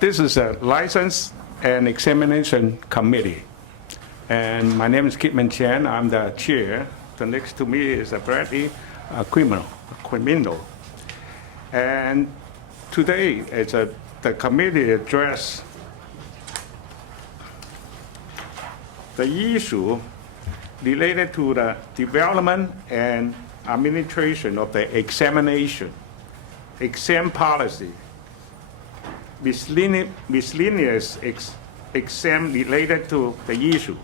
This is a license and examination committee. And my name is Kidman Chen. I'm the chair. The next to me is Bradley Criminal. And today, the committee address the issue related to the development and administration of the examination, exam policy, miscellaneous exam related to the issue,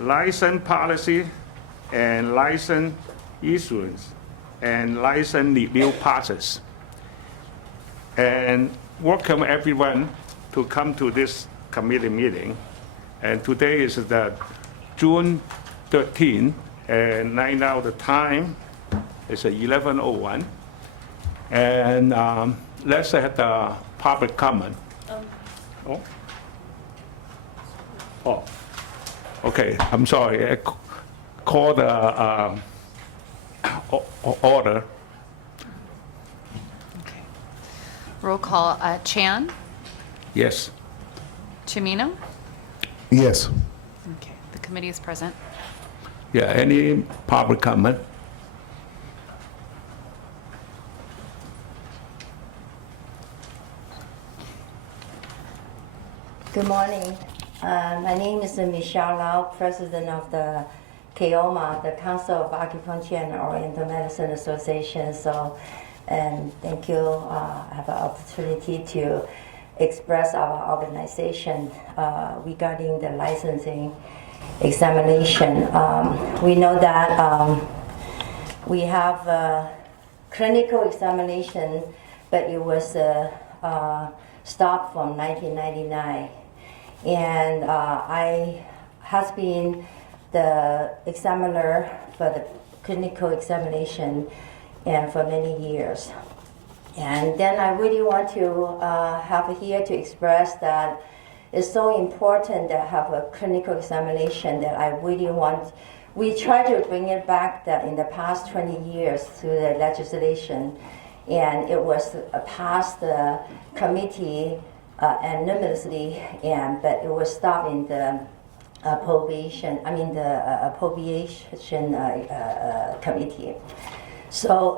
license policy and license issuance, and license review process. And welcome everyone to come to this committee meeting. And today is the June 13th, and right now the time is 11:01. And let's have the public comment. Oh, okay, I'm sorry. I call the order. Okay. Roll call, Chan, Yes. Chimino. Yes. Okay, the committee is present. Yeah, any public comment? Good morning. My name is Michelle Lau, President of the KOMA, the Council of Acupuncture and Oriental Medicine Association. And thank you. I have an opportunity to express our organization regarding the licensing examination. We know that we have a clinical examination, but it was stopped from 1999. And I has been the examiner for the clinical examination and for many years. And then I really want to have here to express that it's so important to have a clinical examination that I really want. We try to bring it back that in the past 20 years through the legislation, and it was passed the committee anonymously, but it was stopped in the appropriation committee. So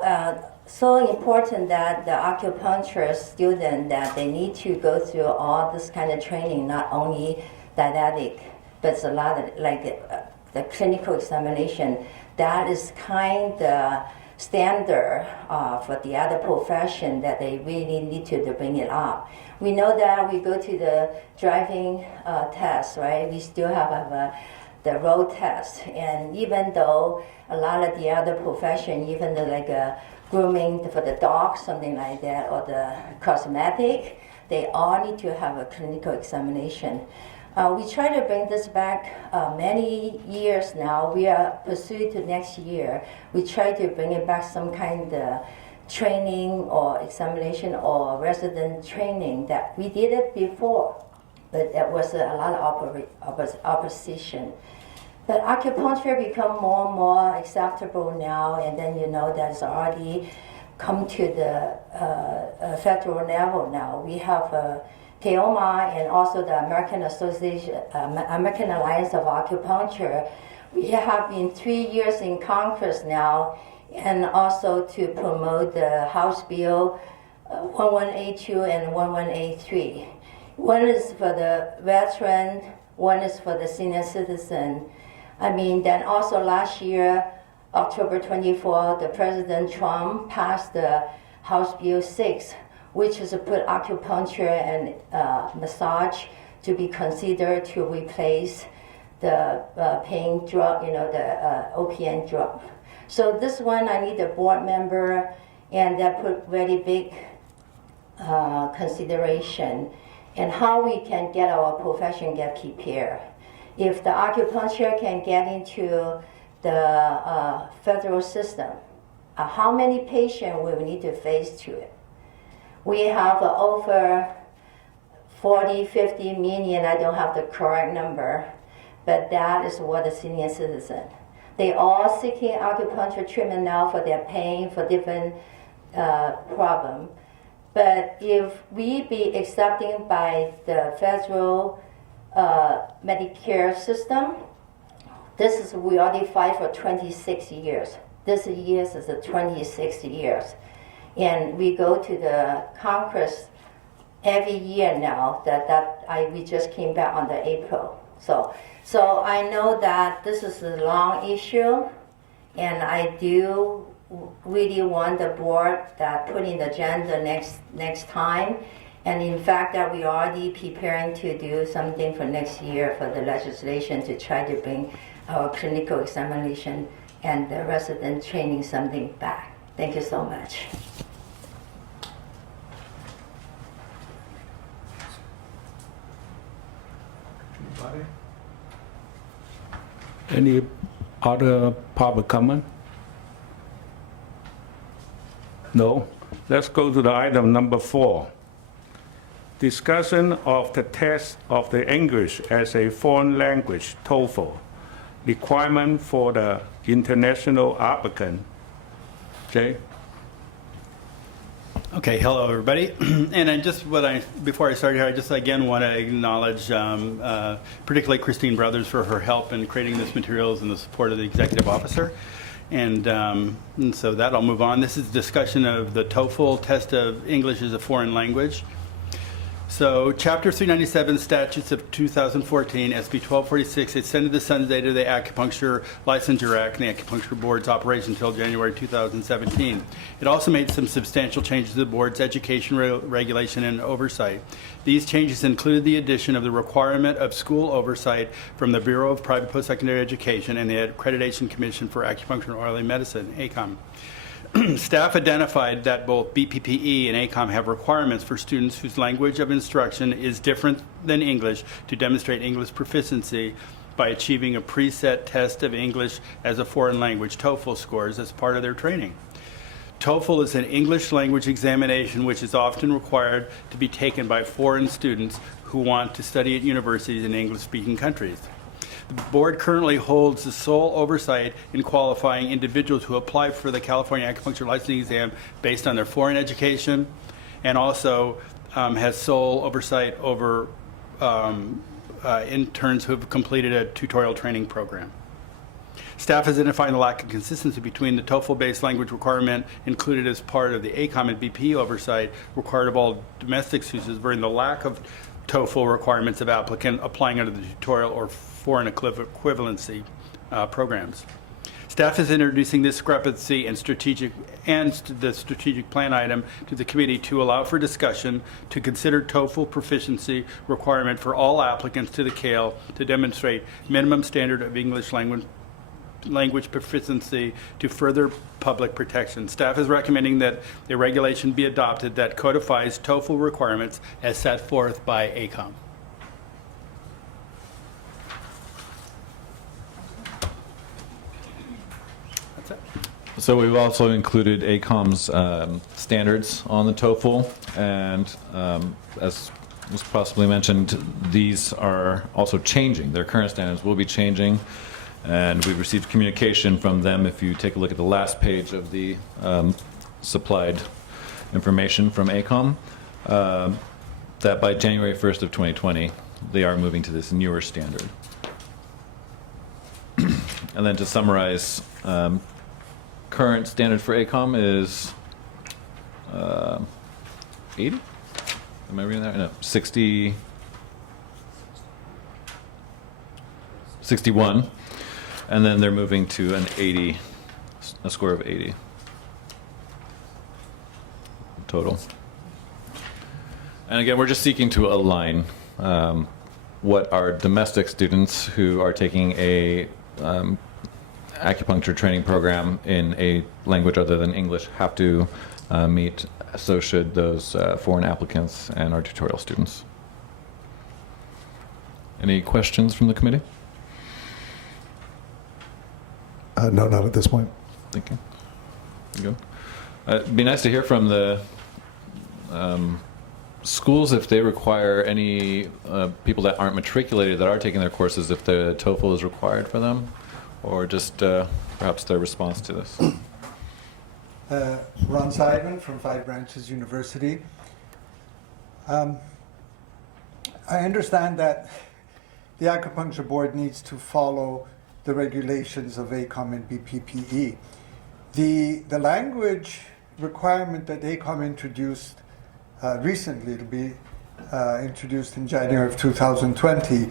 important that the acupuncture student that they need to go through all this kind of training, not only didactic, but it's a lot of the clinical examination. That is kind of standard for the other profession that they really need to bring it up. We know that we go to the driving test, right? We still have the road test, and even though a lot of the other profession, even grooming for the dog, something like that, or the cosmetic, they all need to have a clinical examination. We try to bring this back many years now. We are pursuing to next year. We try to bring it back some kind of training or examination or resident training that we did it before, but there was a lot of opposition. But acupuncture become more and more acceptable now, and then that's already come to the federal level now. We have KOMA and also the American Association, American Alliance of Acupuncture. We have been 3 years in Congress now, and also to promote the House Bill 1182 and 1183. One is for the veteran, one is for the senior citizen. Then also last year, October 24, the President Trump passed the House Bill 6, which is to put acupuncture and massage to be considered to replace the pain drug, the opiate drug. So this one, I need a board member, and that put very big consideration and how we can get our profession get prepared. If the acupuncture can get into the federal system, how many patients will we need to face to it? We have over 40, 50 million, I don't have the correct number, but that is what the senior citizen. They all seeking acupuncture treatment now for their pain, for different problem. But if we be accepting by the federal Medicare system, we already fight for 26 years. This year is the 26 years. And we go to the Congress every year now we just came back on the April. So I know that this is a long issue, and I do really want the board that put in the agenda next time. And in fact, that we are already preparing to do something for next year for the legislation to try to bring our clinical examination and the resident training something back. Thank you so much. Any other public comment? No? Let's go to the item number 4. Discussion of the test of the English as a foreign language, TOEFL, requirement for the international applicant. Jay? Okay, hello everybody. And before I start here, I just again want to acknowledge particularly Christine Brothers for her help in creating this materials and the support of the executive officer. And so that I'll move on. This is discussion of the TOEFL test of English as a foreign language. So Chapter 397 Statutes of 2014, SB 1246, extended the sunset of the Acupuncture Licensure Act and the Acupuncture Board's operation until January 2017. It also made some substantial changes to the board's education regulation and oversight. These changes included the addition of the requirement of school oversight from the Bureau of Private Post-Secondary Education and the Accreditation Commission for Acupuncture and Oral Medicine, ACOM. Staff identified that both BPPE and ACOM have requirements for students whose language of instruction is different than English to demonstrate English proficiency by achieving a preset test of English as a foreign language, TOEFL scores, as part of their training. TOEFL is an English language examination which is often required to be taken by foreign students who want to study at universities in English-speaking countries. The board currently holds the sole oversight in qualifying individuals who apply for the California Acupuncture Licensing Exam based on their foreign education, and also has sole oversight over interns who have completed a tutorial training program. Staff has identified the lack of consistency between the TOEFL-based language requirement included as part of the ACOM and BP oversight required of all domestic students, during the lack of TOEFL requirements of applicant applying under the tutorial or foreign equivalency programs. Staff is introducing this discrepancy and the strategic plan item to the committee to allow for discussion to consider TOEFL proficiency requirement for all applicants to the CALE to demonstrate minimum standard of English language proficiency to further public protection. Staff is recommending that a regulation be adopted that codifies TOEFL requirements as set forth by ACOM. That's it. So we've also included ACOM's standards on the TOEFL, and as was possibly mentioned, these are also changing. Their current standards will be changing, and we've received communication from them. If you take a look at the last page of the supplied information from ACOM, that by January 1st of 2020, they are moving to this newer standard. And then to summarize, current standard for ACOM is 80? Am I reading that? No, 61. And then they're moving to an 80, a score of 80 total. And again, we're just seeking to align what our domestic students who are taking a acupuncture training program in a language other than English have to meet, so should those foreign applicants and our tutorial students. Any questions from the committee? No, not at this point. Thank you. There you go. It'd be nice to hear from the schools if they require any people that aren't matriculated that are taking their courses, if the TOEFL is required for them, or just perhaps their response to this. Ron Seidman from Five Branches University. I understand that the Acupuncture Board needs to follow the regulations of ACOM and BPPE. The language requirement that ACOM introduced recently, it'll be introduced in January of 2020,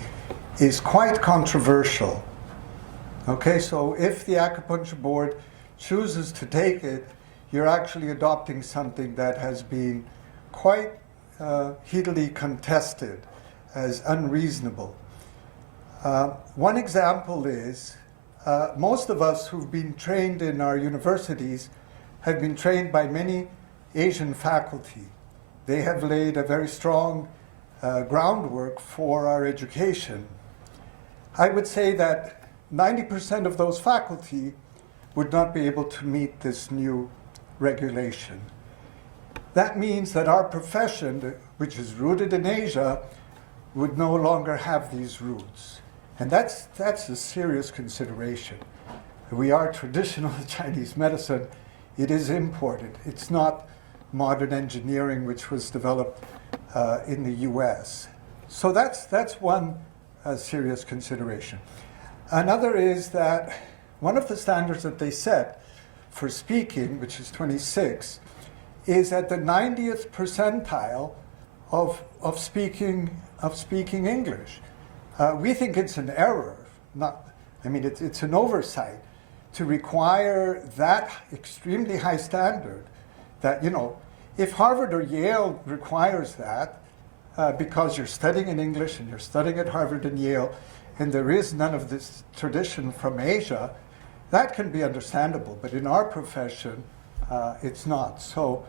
is quite controversial. Okay, so if the Acupuncture Board chooses to take it, you're actually adopting something that has been quite heatedly contested as unreasonable. One example is most of us who've been trained in our universities have been trained by many Asian faculty. They have laid a very strong groundwork for our education. I would say that 90% of those faculty would not be able to meet this new regulation. That means that our profession, which is rooted in Asia, would no longer have these roots. And that's a serious consideration. We are traditional Chinese medicine. It is imported. It's not modern engineering, which was developed in the US. So that's one serious consideration. Another is that one of the standards that they set for speaking, which is 26, is at the 90th percentile of speaking English. We think it's an error, it's an oversight to require that extremely high standard that, if Harvard or Yale requires that, because you're studying in English and you're studying at Harvard and Yale, and there is none of this tradition from Asia, that can be understandable. But in our profession, it's not. So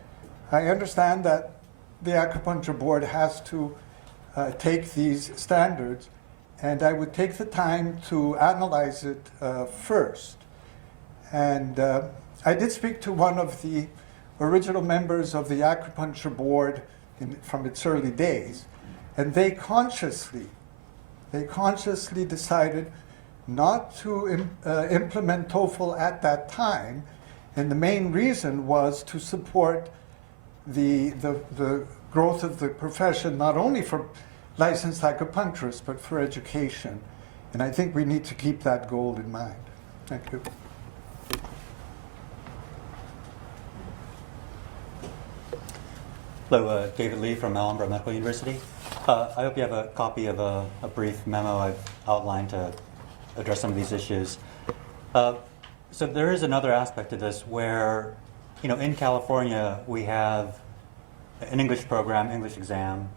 I understand that the Acupuncture Board has to take these standards, and I would take the time to analyze it first. And I did speak to one of the original members of the Acupuncture Board from its early days, and they consciously decided not to implement TOEFL at that time, and the main reason was to support the growth of the profession, not only for licensed acupuncturists, but for education. And I think we need to keep that goal in mind. Thank you. Hello, David Lee from Alhambra Medical University. I hope you have a copy of a brief memo I've outlined to address some of these issues. So there is another aspect to this where, in California we have an English program, English exam,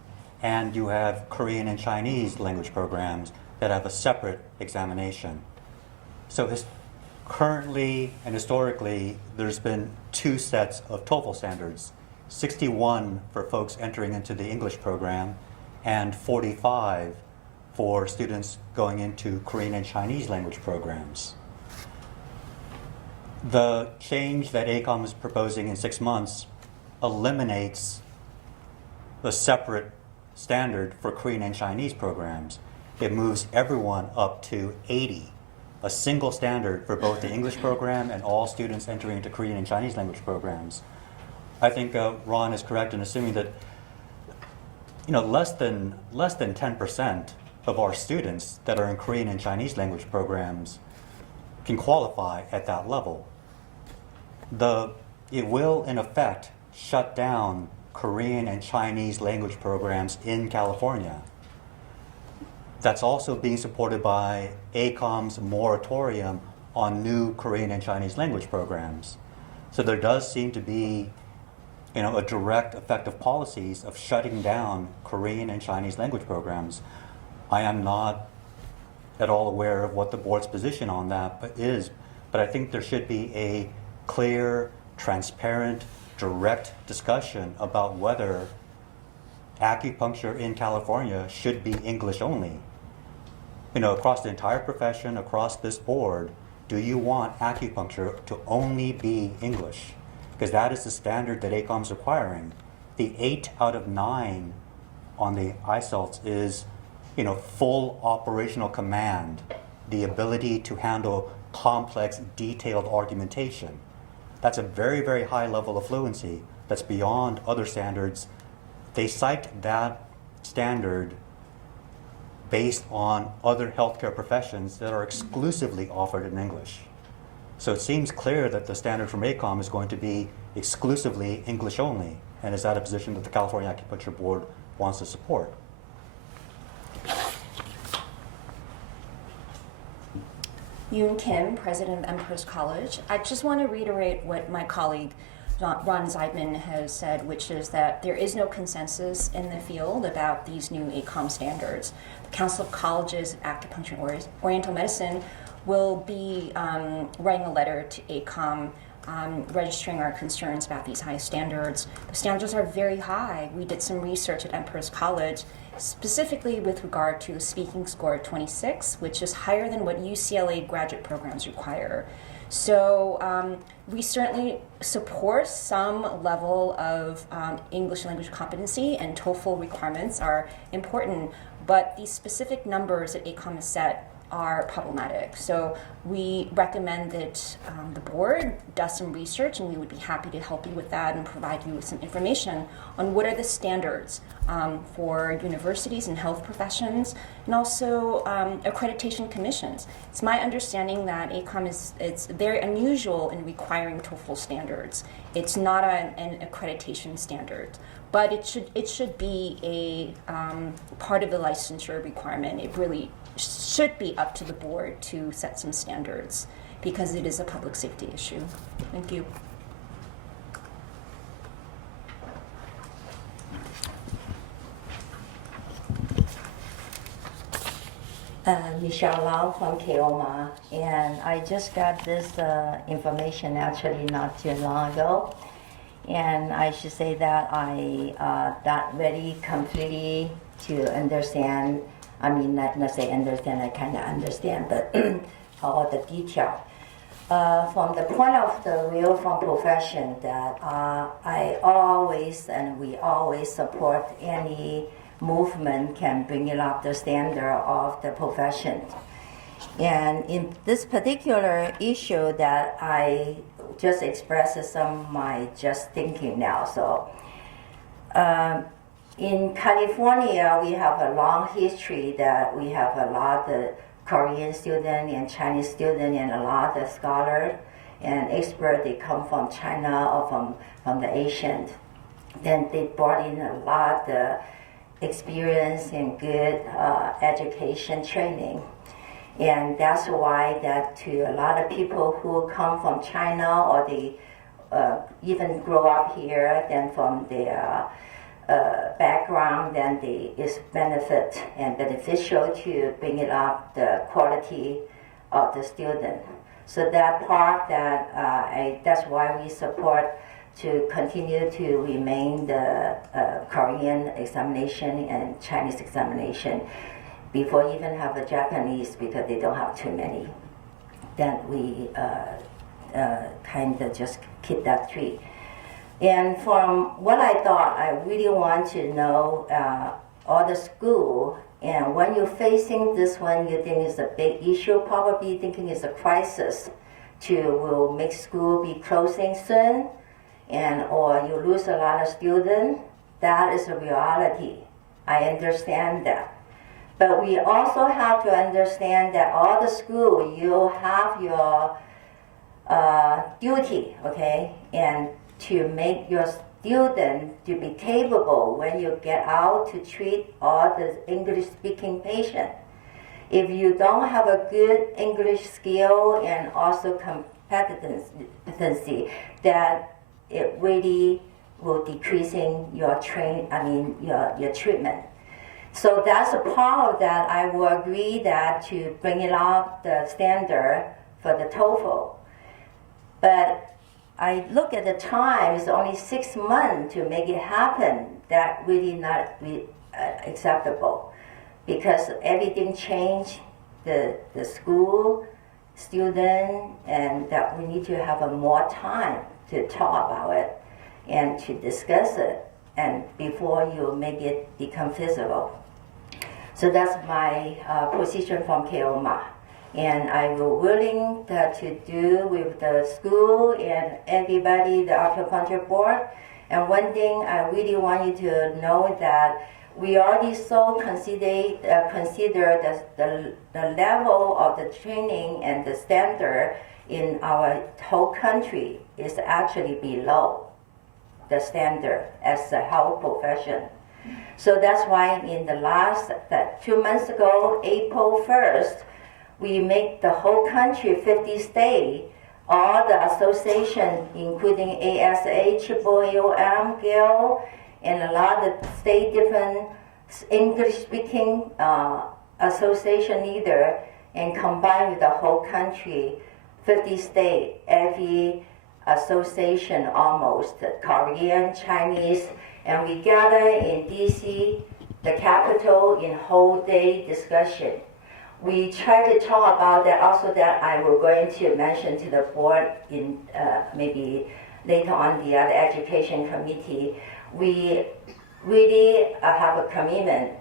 and you have Korean and Chinese language programs that have a separate examination. So currently and historically, there's been two sets of TOEFL standards. 61 for folks entering into the English program, and 45 for students going into Korean and Chinese language programs. The change that ACOM is proposing in 6 months eliminates the separate standard for Korean and Chinese programs. It moves everyone up to 80, a single standard for both the English program and all students entering into Korean and Chinese language programs. I think Ron is correct in assuming that less than 10% of our students that are in Korean and Chinese language programs can qualify at that level. It will, in effect, shut down Korean and Chinese language programs in California. That's also being supported by ACOM's moratorium on new Korean and Chinese language programs. So there does seem to be a direct effect of policies of shutting down Korean and Chinese language programs. I am not at all aware of what the board's position on that but I think there should be a clear, transparent, direct discussion about whether acupuncture in California should be English only. Across the entire profession, across this board, do you want acupuncture to only be English? Because that is the standard that ACOM is requiring. The 8 out of 9 on the ISELTS is, full operational command, the ability to handle complex, detailed argumentation. That's a very, very high level of fluency that's beyond other standards they cite that standard based on other healthcare professions that are exclusively offered in English. So it seems clear that the standard from ACOM is going to be exclusively English only. And is that a position that the California Acupuncture Board wants to support? Yoon Kim, president of Empress College. I just want to reiterate what my colleague Ron Zeidman has said, which is that there is no consensus in the field about these new ACOM standards. The Council of Colleges of Acupuncture and Oriental Medicine will be writing a letter to ACOM registering our concerns about these high standards. The standards are very high. We did some research at Empress College, specifically with regard to a speaking score of 26, which is higher than what UCLA graduate programs require. So we certainly support some level of English language competency, and TOEFL requirements are important, but these specific numbers that ACOM has set are problematic. So we recommend that the board does some research, and we would be happy to help you with that and provide you with some information on what are the standards for universities and health professions, and also accreditation commissions. It's my understanding that ACOM it's very unusual in requiring TOEFL standards. It's not an accreditation standard, but it should be a part of the licensure requirement. It really should be up to the board to set some standards because it is a public safety issue. Thank you. Michelle Lau from Keoma, and I just got this information actually not too long ago, and I should say that I not very completely to understand. I mean, not say understand, I kind of understand, but all the detail. From the point of the view from profession that I always and we always support any movement can bring it up the standard of the profession. And in this particular issue that I just expressed some of my just thinking now. So in California, we have a long history that we have a lot of Korean students and Chinese students and a lot of scholars and experts. They come from China or from the Asian. Then they brought in a lot of experience and good education training. And that's why that to a lot of people who come from China or they even grow up here, then from their background, then it's benefit and beneficial to bring it up the quality of the student. So that part that that's why we support to continue to remain the Korean examination and Chinese examination before even have a Japanese because they don't have too many. Then we kind of just keep that three. And from what I thought, I really want to know all the school. And when you're facing this one, you think it's a big issue, probably thinking it's a crisis will make school be closing soon, and or you lose a lot of students. That is a reality. I understand that. But we also have to understand that all the school, you have your duty, okay, and to make your student to be capable when you get out to treat all the English-speaking patients. If you don't have a good English skill and also competency, that it really will decreasing your your treatment. So that's a part of that. I will agree that to bring it up the standard for the TOEFL. But I look at the time, it's only 6 months to make it happen. That really not be acceptable because everything changed, the school, student, and that we need to have more time to talk about it and to discuss it and before you make it become feasible. So that's my position from Keoma. And I will willing to do with the school and everybody, the acupuncture board, And one thing I really want you to know that we already consider the level of the training and the standard in our whole country is actually below the standard as a health profession. So that's why in the last 2 months ago, April 1st, we make the whole country 50 state, all the association, including ASA, AAOM, GAIL, and a lot of state different English-speaking association leader, and combine with the whole country, 50 state, every association almost, Korean, Chinese, and we gather in DC, the capital, in whole day discussion. We try to talk about that also, that I will going to mention to the board in maybe later on the other education committee. We really have a commitment.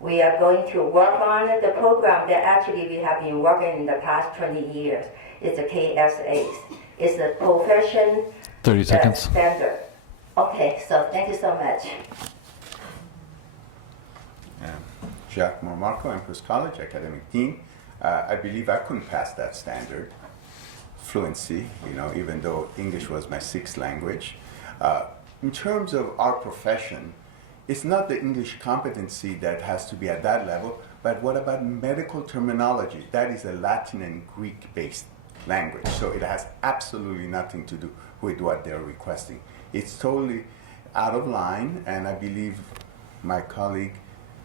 We are going to work on the program that actually we have been working in the past 20 years. It's the KSAs. It's a profession 30 seconds. standard. Okay, so thank you so much. Jacques Marco, Empress College Academic Dean. I believe I couldn't pass that standard, fluency, even though English was my 6th language. In terms of our profession, it's not the English competency that has to be at that level, but what about medical terminology? That is a Latin and Greek-based language, so it has absolutely nothing to do with what they're requesting. It's totally out of line, and I believe my colleague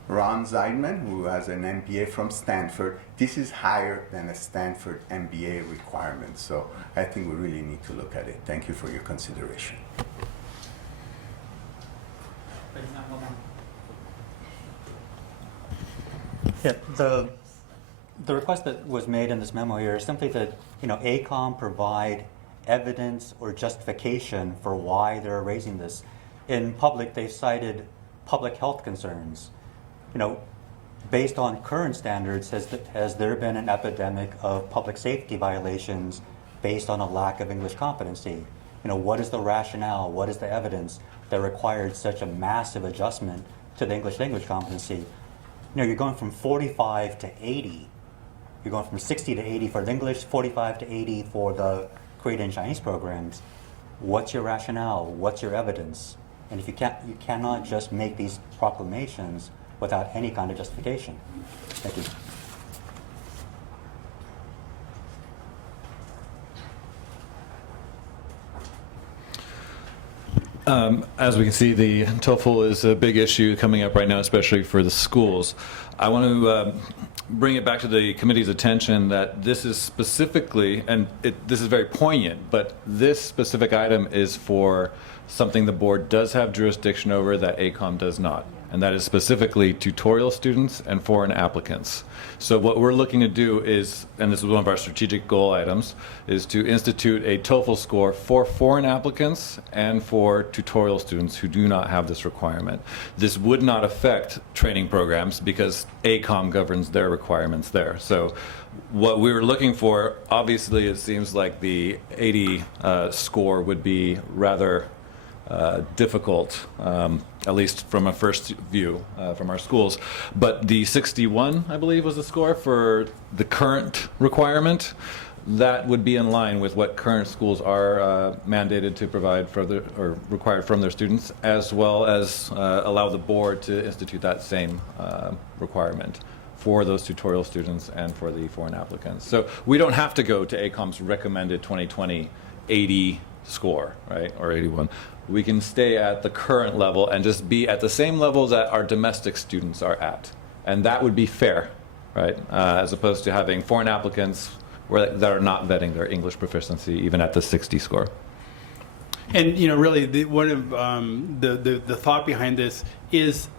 Ron Zeidman, who has an MBA from Stanford, this is higher than a Stanford MBA requirement, so I think we really need to look at it. Thank you for your consideration. Yeah, the request that was made in this memo here is simply that ACOM provide evidence or justification for why they're raising this. In public, they cited public health concerns. Based on current standards, has there been an epidemic of public safety violations based on a lack of English competency? What is the rationale? What is the evidence that required such a massive adjustment to the English language competency? You're going from 45 to 80. You're going from 60 to 80 for the English, 45 to 80 for the Korean and Chinese programs. What's your rationale? What's your evidence? And if you cannot just make these proclamations without any kind of justification. Thank you. As we can see, the TOEFL is a big issue coming up right now, especially for the schools. I want to bring it back to the committee's attention that this is specifically, and this is very poignant, but this specific item is for something the board does have jurisdiction over that ACOM does not, and that is specifically tutorial students and foreign applicants. So what we're looking to do is, and this is one of our strategic goal items, is to institute a TOEFL score for foreign applicants and for tutorial students who do not have this requirement. This would not affect training programs because ACOM governs their requirements there. So what we were looking for, obviously it seems like the 80 score would be rather difficult, at least from a first view from our schools. But the 61, I believe, was the score for the current requirement. That would be in line with what current schools are mandated to provide for or required from their students, as well as allow the board to institute that same requirement for those tutorial students and for the foreign applicants. So we don't have to go to ACOM's recommended 2020 80 score, right, or 81. We can stay at the current level and just be at the same level that our domestic students are at. And that would be fair, right, as opposed to having foreign applicants that are not vetting their English proficiency even at the 60 score. And really, one of the thought behind this is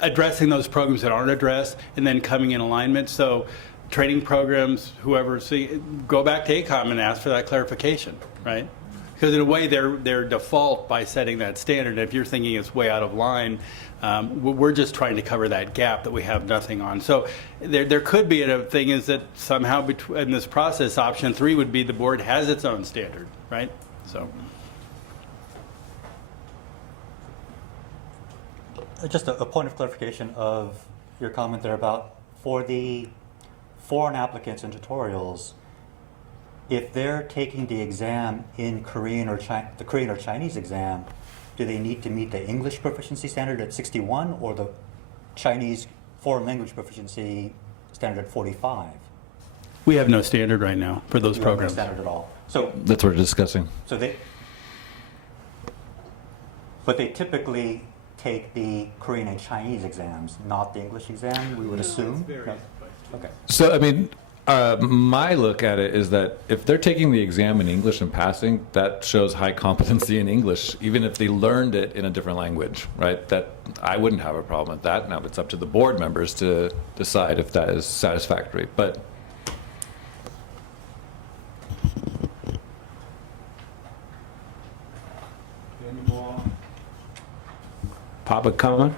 addressing those programs that aren't addressed and then coming in alignment. So training programs, whoever, go back to ACOM and ask for that clarification, right? Because in a way, they're default by setting that standard. If you're thinking it's way out of line, we're just trying to cover that gap that we have nothing on. So there could be a thing is that somehow in this process, option 3 would be the board has its own standard, right? So. Just a point of clarification of your comment there about for the foreign applicants and tutorials, if they're taking the exam in Korean or the Korean or Chinese exam, do they need to meet the English proficiency standard at 61 or the Chinese foreign language proficiency standard at 45? We have no standard right now for those You have no programs. standard at all. So That's what we're discussing. But they typically take the Korean and Chinese exams, not the English exam, we would assume? No? Okay. So, I mean, my look at it is that if they're taking the exam in English and passing, that shows high competency in English, even if they learned it in a different language, right? That I wouldn't have a problem with that. Now, it's up to the board members to decide if that is satisfactory. But Any more public comment?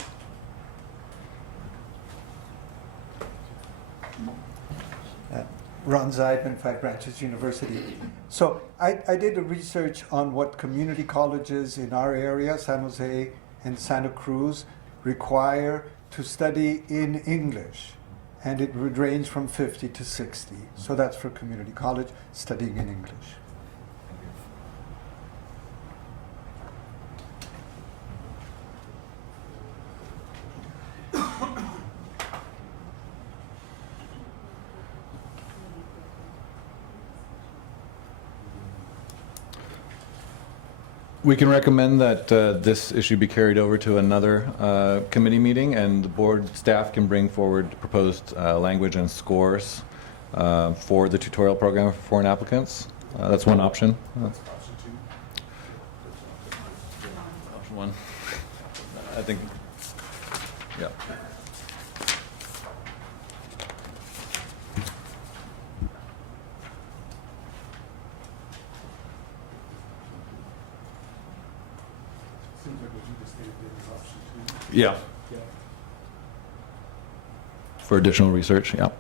Ron Zeidman, Five Branches University. So I did a research on what community colleges in our area, San Jose and Santa Cruz, require to study in English. And it would range from 50 to 60. So that's for community college, studying in English. we can recommend that this issue be carried over to another committee meeting, and the board staff can bring forward proposed language and scores for the tutorial program for foreign applicants. That's one option. Option one. I think, yeah. Yeah. For additional research, yeah.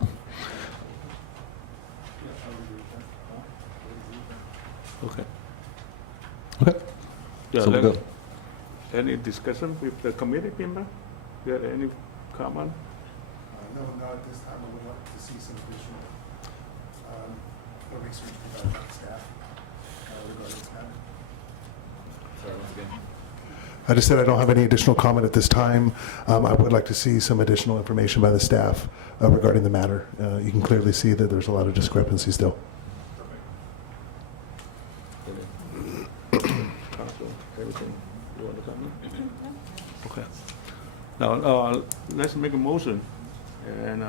Okay. Okay. Yeah, So we'll let- go. Any discussion with the committee member? You had any comment? No, not at this time. I would like to see some additional research provided by staff regarding this matter. Sorry, once again. I just said I don't have any additional comment at this time. I would like to see some additional information by the staff regarding the matter. You can clearly see that there's a lot of discrepancy still. Council, everything, you want to comment? Okay. Now, let's make a motion. And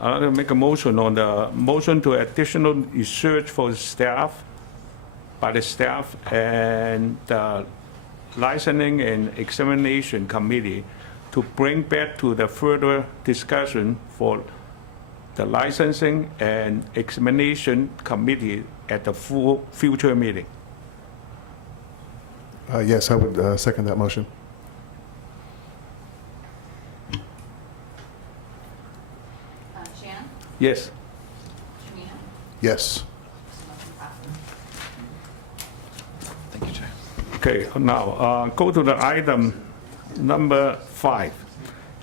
I'll make a motion on the motion to additional research for staff, by the staff and the licensing and examination committee to bring back to the further discussion for the licensing and examination committee at the full future meeting. Yes, I would second that motion. Shan? Yes. Shamina? Yes. Motion passes. Thank you, Jay. Okay, now, go to the item number 5.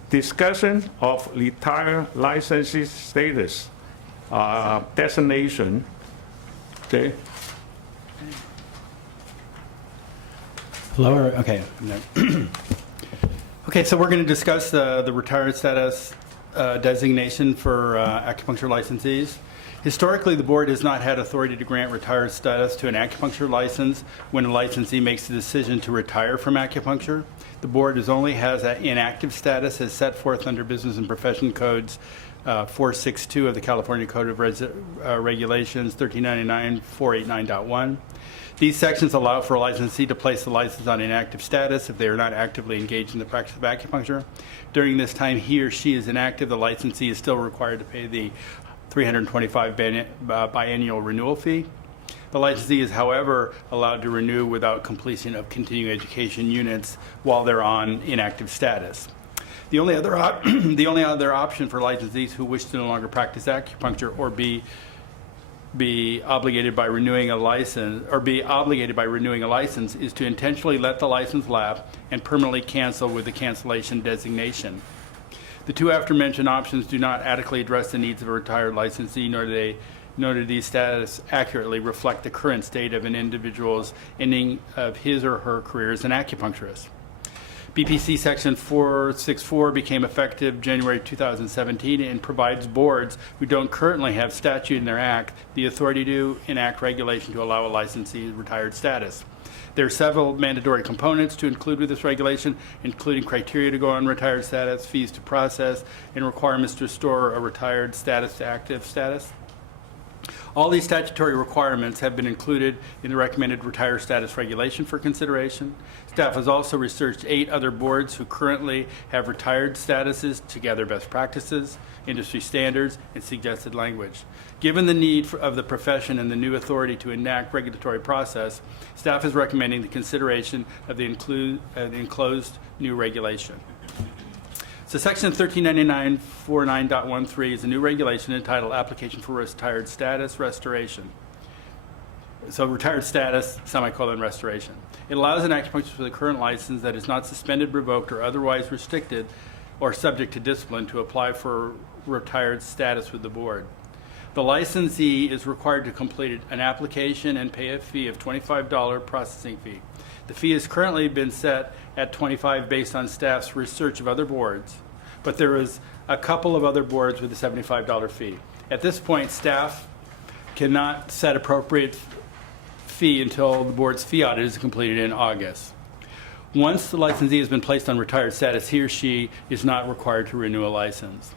Discussion of retired licensee status, designation. Okay, Lower, okay. No. Okay, so we're going to discuss the retired status designation for acupuncture licensees. Historically, the board has not had authority to grant retired status to an acupuncture license when a licensee makes the decision to retire from acupuncture. The board only has an inactive status as set forth under Business and Profession Codes 462 of the California Code of Regulations 1399 489.1. These sections allow for a licensee to place the license on inactive status if they are not actively engaged in the practice of acupuncture. During this time he or she is inactive, the licensee is still required to pay the $325 biannual renewal fee. The licensee is, however, allowed to renew without completion of continuing education units while they're on inactive status. The only other option for licensees who wish to no longer practice acupuncture or be be obligated by renewing a license, is to intentionally let the license lapse and permanently cancel with the cancellation designation. The two aforementioned options do not adequately address the needs of a retired licensee, nor do these status accurately reflect the current state of an individual's ending of his or her career as an acupuncturist. BPC Section 464 became effective January 2017 and provides boards who don't currently have statute in their act the authority to enact regulation to allow a licensee retired status. There are several mandatory components to include with this regulation, including criteria to go on retired status, fees to process, and requirements to restore a retired status to active status. All these statutory requirements have been included in the recommended retired status regulation for consideration. Staff has also researched 8 other boards who currently have retired statuses to gather best practices, industry standards, and suggested language. Given the need of the profession and the new authority to enact regulatory process, staff is recommending the consideration of the enclosed new regulation. So Section 1399-49.13 is a new regulation entitled Application for Retired Status Restoration. So retired status, semicolon, restoration. It allows an acupuncturist with a current license that is not suspended, revoked, or otherwise restricted or subject to discipline to apply for retired status with the board. The licensee is required to complete an application and pay a fee of $25 processing fee. The fee has currently been set at $25 based on staff's research of other boards, but there is a couple of other boards with a $75 fee. At this point, staff cannot set appropriate fee until the board's fee audit is completed in August. Once the licensee has been placed on retired status, he or she is not required to renew a license.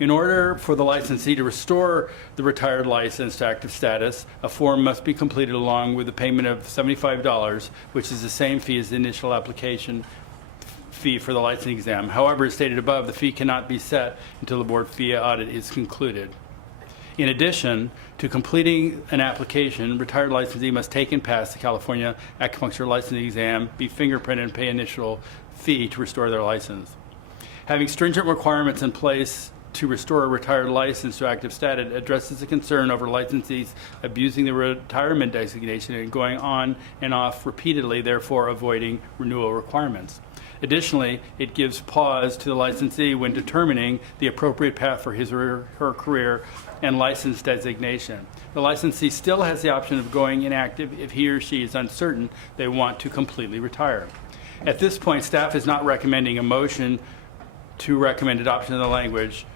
In order for the licensee to restore the retired license to active status, a form must be completed along with the payment of $75, which is the same fee as the initial application fee for the license exam. However, as stated above, the fee cannot be set until the board fee audit is concluded. In addition to completing an application, retired licensee must take and pass the California Acupuncture Licensing Exam, be fingerprinted, and pay initial fee to restore their license. Having stringent requirements in place to restore a retired license to active status addresses the concern over licensees abusing the retirement designation and going on and off repeatedly, therefore avoiding renewal requirements. Additionally, it gives pause to the licensee when determining the appropriate path for his or her career and license designation. The licensee still has the option of going inactive if he or she is uncertain they want to completely retire. At this point, staff is not recommending a motion to recommend adoption of the language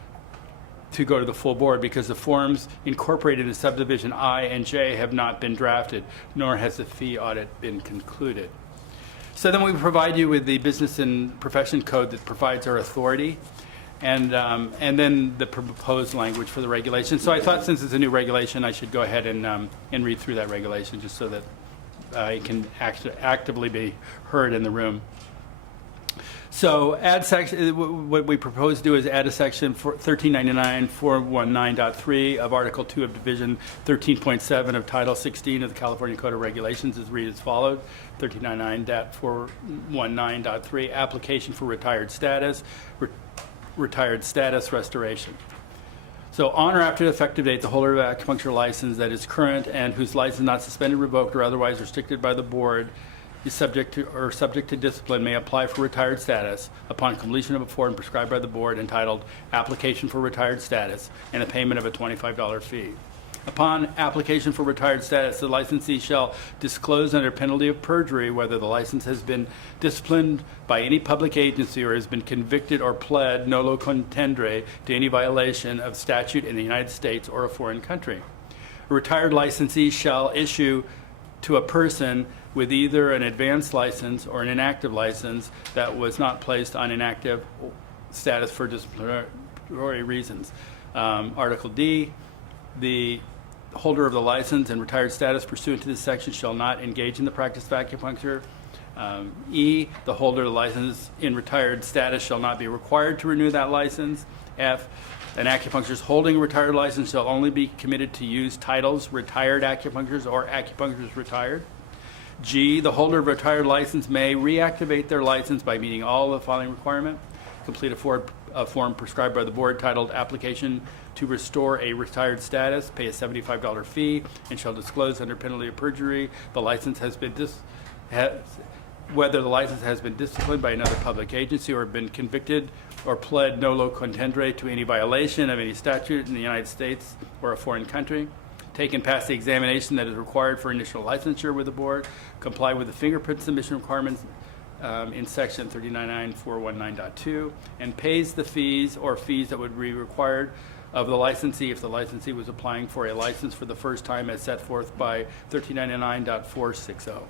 to go to the full board because the forms incorporated in subdivision I and J have not been drafted, nor has the fee audit been concluded. So then we provide you with the business and profession code that provides our authority and then the proposed language for the regulation. So I thought since it's a new regulation, I should go ahead and read through that regulation just so that it can actively be heard in the room. So add section, what we propose to do is add a section 1399-419.3 of Article 2 of Division 13.7 of Title 16 of the California Code of Regulations is read as followed. 1399-419.3, application for retired status, retired status restoration. So on or after the effective date, the holder of an acupuncture license that is current and whose license is not suspended, revoked, or otherwise restricted by the board is subject to discipline may apply for retired status upon completion of a form prescribed by the board entitled Application for Retired Status and a payment of a $25 fee. Upon application for retired status, the licensee shall disclose under penalty of perjury whether the license has been disciplined by any public agency or has been convicted or pled nolo contendere to any violation of statute in the United States or a foreign country. A retired licensee shall issue to a person with either an advanced license or an inactive license that was not placed on inactive status for disciplinary reasons. Article D, the holder of the license and retired status pursuant to this section shall not engage in the practice of acupuncture. E, the holder of the license in retired status shall not be required to renew that license. F, an acupuncturist holding a retired license shall only be committed to use titles retired acupuncturist or acupuncturist retired. G, the holder of a retired license may reactivate their license by meeting all the following requirements. Complete a a form prescribed by the board titled Application to Restore a Retired Status, pay a $75 fee, and shall disclose under penalty of perjury whether the license has been disciplined by another public agency or been convicted or pled nolo contendere to any violation of any statute in the United States or a foreign country, take and pass the examination that is required for initial licensure with the board, comply with the fingerprint submission requirements in section 399.419.2, and pays the fees or fees that would be required of the licensee if the licensee was applying for a license for the first time as set forth by 1399.460.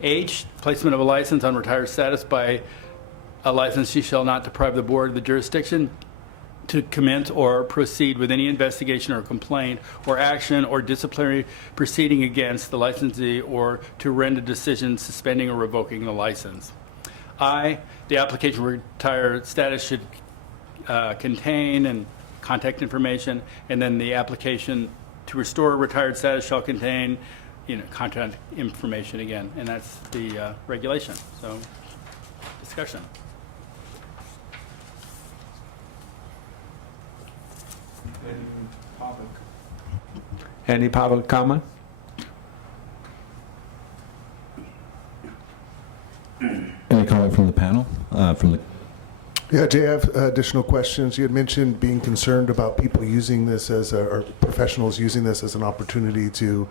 H, placement of a license on retired status by a licensee shall not deprive the board of the jurisdiction to commence or proceed with any investigation or complaint or action or disciplinary proceeding against the licensee or to render a decision suspending or revoking the license. I, the application for retired status should contain and contact information, and then the application to restore retired status shall contain contact information again, and that's the regulation. So, discussion. Any public comment? Any comment from the panel? Yeah, Jay, I have additional questions. You had mentioned being concerned about people using this or professionals using this as an opportunity to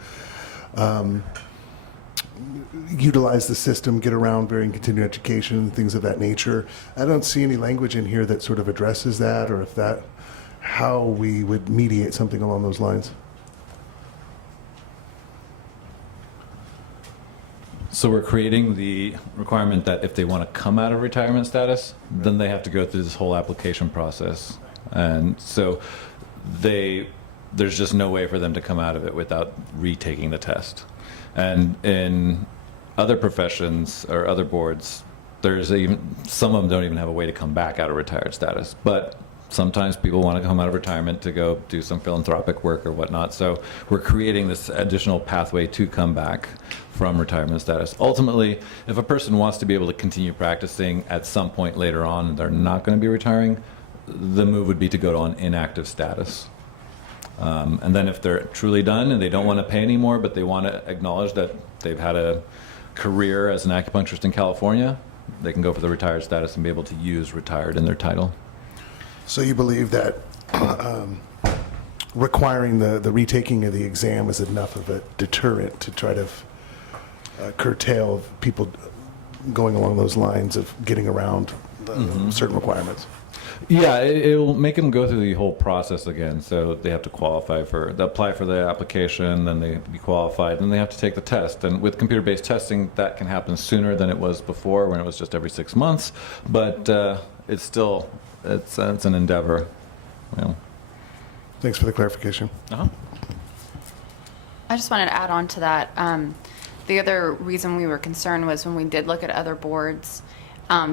utilize the system, get around varying continuing education, things of that nature. I don't see any language in here that sort of addresses that, or how we would mediate something along those lines. So we're creating the requirement that if they want to come out of retirement status, then they have to go through this whole application process. And so there's just no way for them to come out of it without retaking the test. And in other professions or other boards, some of them don't even have a way to come back out of retired status. But sometimes people want to come out of retirement to go do some philanthropic work or whatnot. So we're creating this additional pathway to come back from retirement status. Ultimately, if a person wants to be able to continue practicing at some point later on and they're not going to be retiring, the move would be to go on inactive status. And then if they're truly done and they don't want to pay anymore, but they want to acknowledge that they've had a career as an acupuncturist in California, they can go for the retired status and be able to use retired in their title. So you believe that requiring the retaking of the exam is enough of a deterrent to try to curtail people going along those lines of getting around certain requirements? Yeah, it'll make them go through the whole process again. So they have to they apply for the application, then they be qualified, then they have to take the test. And with computer-based testing, that can happen sooner than it was before, when it was just every 6 months. But it's still, it's an endeavor. Thanks for the clarification. I just wanted to add on to that. The other reason we were concerned was when we did look at other boards,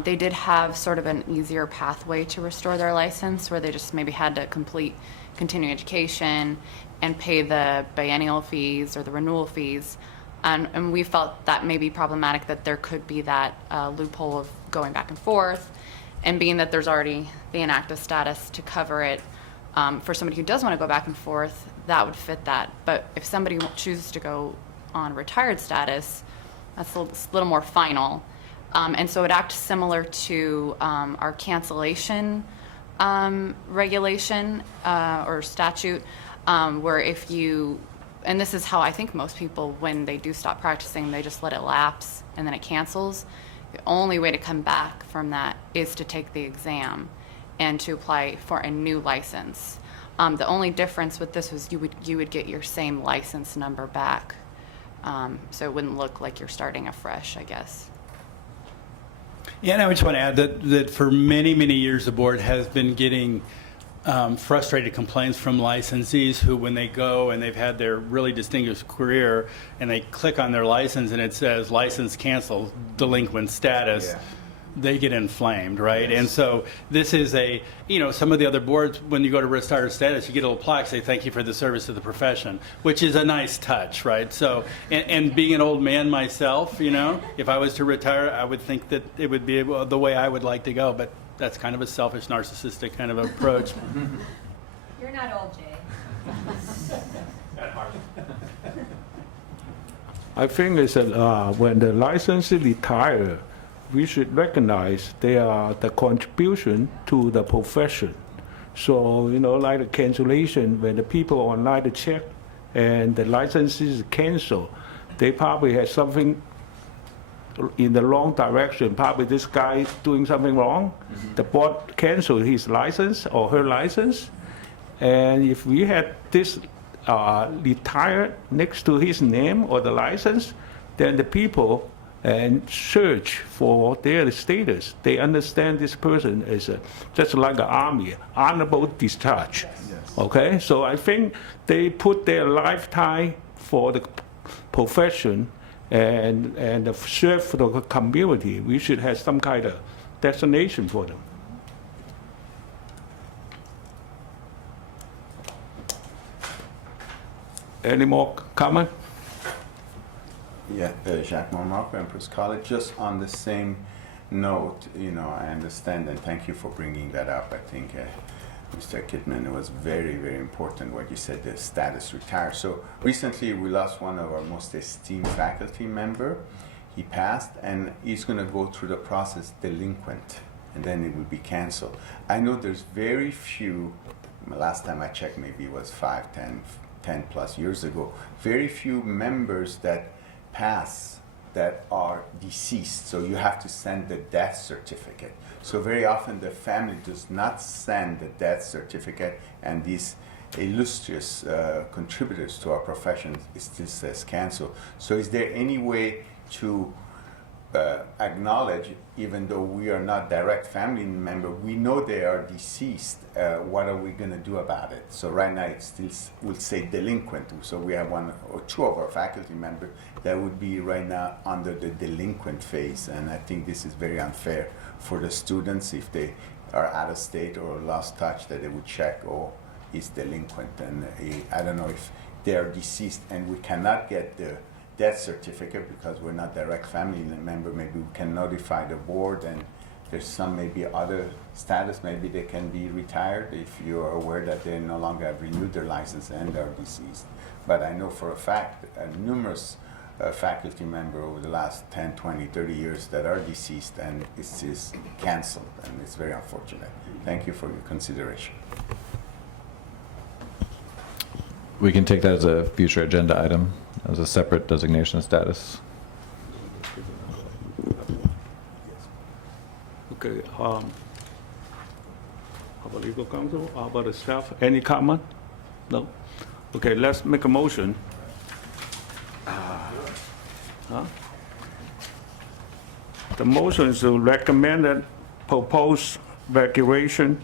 they did have sort of an easier pathway to restore their license, where they just maybe had to complete continuing education and pay the biennial fees or the renewal fees. And we felt that may be problematic, that there could be that loophole of going back and forth, and being that there's already the inactive status to cover it. For somebody who does want to go back and forth, that would fit that. But if somebody chooses to go on retired status, that's a little more final. And so it acts similar to our cancellation regulation or statute, where if you, and this is how I think most people, when they do stop practicing, they just let it lapse and then it cancels. The only way to come back from that is to take the exam and to apply for a new license. The only difference with this was you would get your same license number back. So it wouldn't look like you're starting afresh, I guess. Yeah, and I just want to add that for many, many years, the board has been getting frustrated complaints from licensees who, when they go and they've had their really distinguished career and they click on their license and it says license canceled, delinquent status, they get inflamed, right? Yes. And so this is some of the other boards, when you go to retired status, you get a little plaque say thank you for the service to the profession, which is a nice touch, right? So, and being an old man myself, if I was to retire, I would think that it would be the way I would like to go, but that's kind of a selfish, narcissistic kind of approach. You're not old, Jay. I think it's that when the licensee retire, we should recognize the contribution to the profession. So, like the cancellation, when the people online to check and the license is canceled, they probably had something in the wrong direction. Probably this guy doing something wrong. The board canceled his license or her license. And if we had this retired next to his name or the license, then the people and search for their status. They understand this person is just like an army, honorable discharge. Yes. Okay, so I think they put their lifetime for the profession and serve for the community. We should have some kind of destination for them. Any more comment? Yeah, Jacques Marco, Empress College. Just on the same note, I understand and thank you for bringing that up. I think, Mr. Kidman, it was very, very important what you said, the status retired. So recently we lost one of our most esteemed faculty member. He passed and he's going to go through the process delinquent and then it will be canceled. I know there's very few, last time I checked maybe it was 10 plus years ago, very few members that pass that are deceased, so you have to send the death certificate. So very often the family does not send the death certificate, and these illustrious contributors to our profession, it still says cancel. So is there any way to acknowledge, even though we are not direct family member, we know they are deceased, what are we going to do about it? So right now it still will say delinquent. So we have one or two of our faculty members that would be right now under the delinquent phase, and I think this is very unfair for the students if they are out of state or lost touch, that they would check, oh, he's delinquent, and I don't know if they are deceased and we cannot get the death certificate because we're not direct family member. Maybe we can notify the board, and there's some maybe other status, maybe they can be retired if you are aware that they no longer have renewed their license and are deceased. But I know for a fact numerous faculty member over the last 10, 20, 30 years that are deceased, and it's just canceled, and it's very unfortunate. Thank you for your consideration. We can take that as a future agenda item, as a separate designation of status. Okay, how about legal counsel? How about the staff? Any comment? No? Okay, let's make a motion. The motion is to recommend that proposed regulation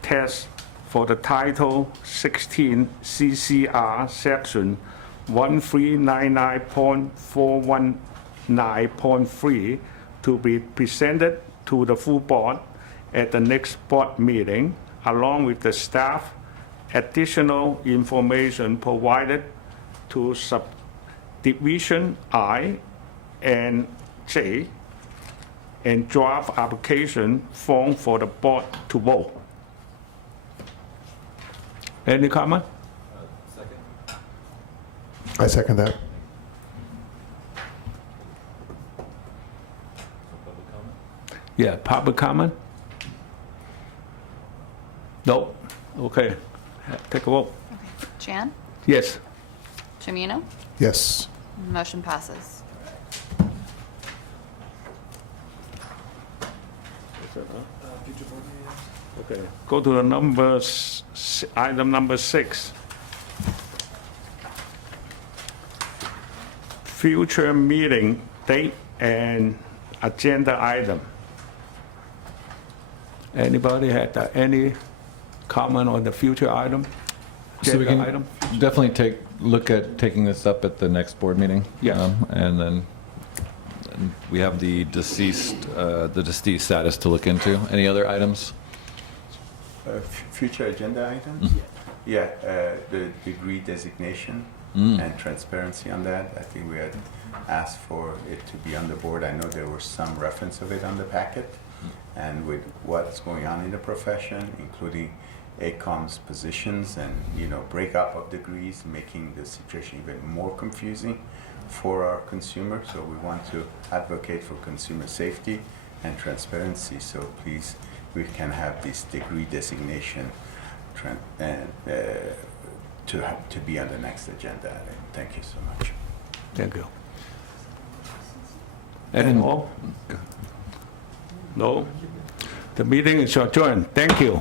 test for the Title 16 CCR Section 1399.419.3 to be presented to the full board at the next board meeting, along with the staff additional information provided to subdivision I and J, and draft application form for the board to vote. Any comment? I second that. Yeah, public comment? No? Okay, take a vote. Chan? Yes. Chimino? Yes. Motion passes. Okay, go to the item number 6. Future meeting date and agenda item. Anybody had any comment on the future item? So we can Agenda item? definitely look at taking this up at the next board meeting. Yes. And then we have the deceased status to look into. Any other items? Future agenda items? Yeah, the degree designation and transparency on that. I think we had asked for it to be on the board. I know there was some reference of it on the packet. And with what's going on in the profession, including ACOM's positions and breakup of degrees, making the situation even more confusing for our consumers. So we want to advocate for consumer safety and transparency. So please, we can have this degree designation to be on the next agenda. Thank you so much. Thank you. And- Any more? No? The meeting is adjourned. Thank you.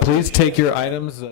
Please take your items.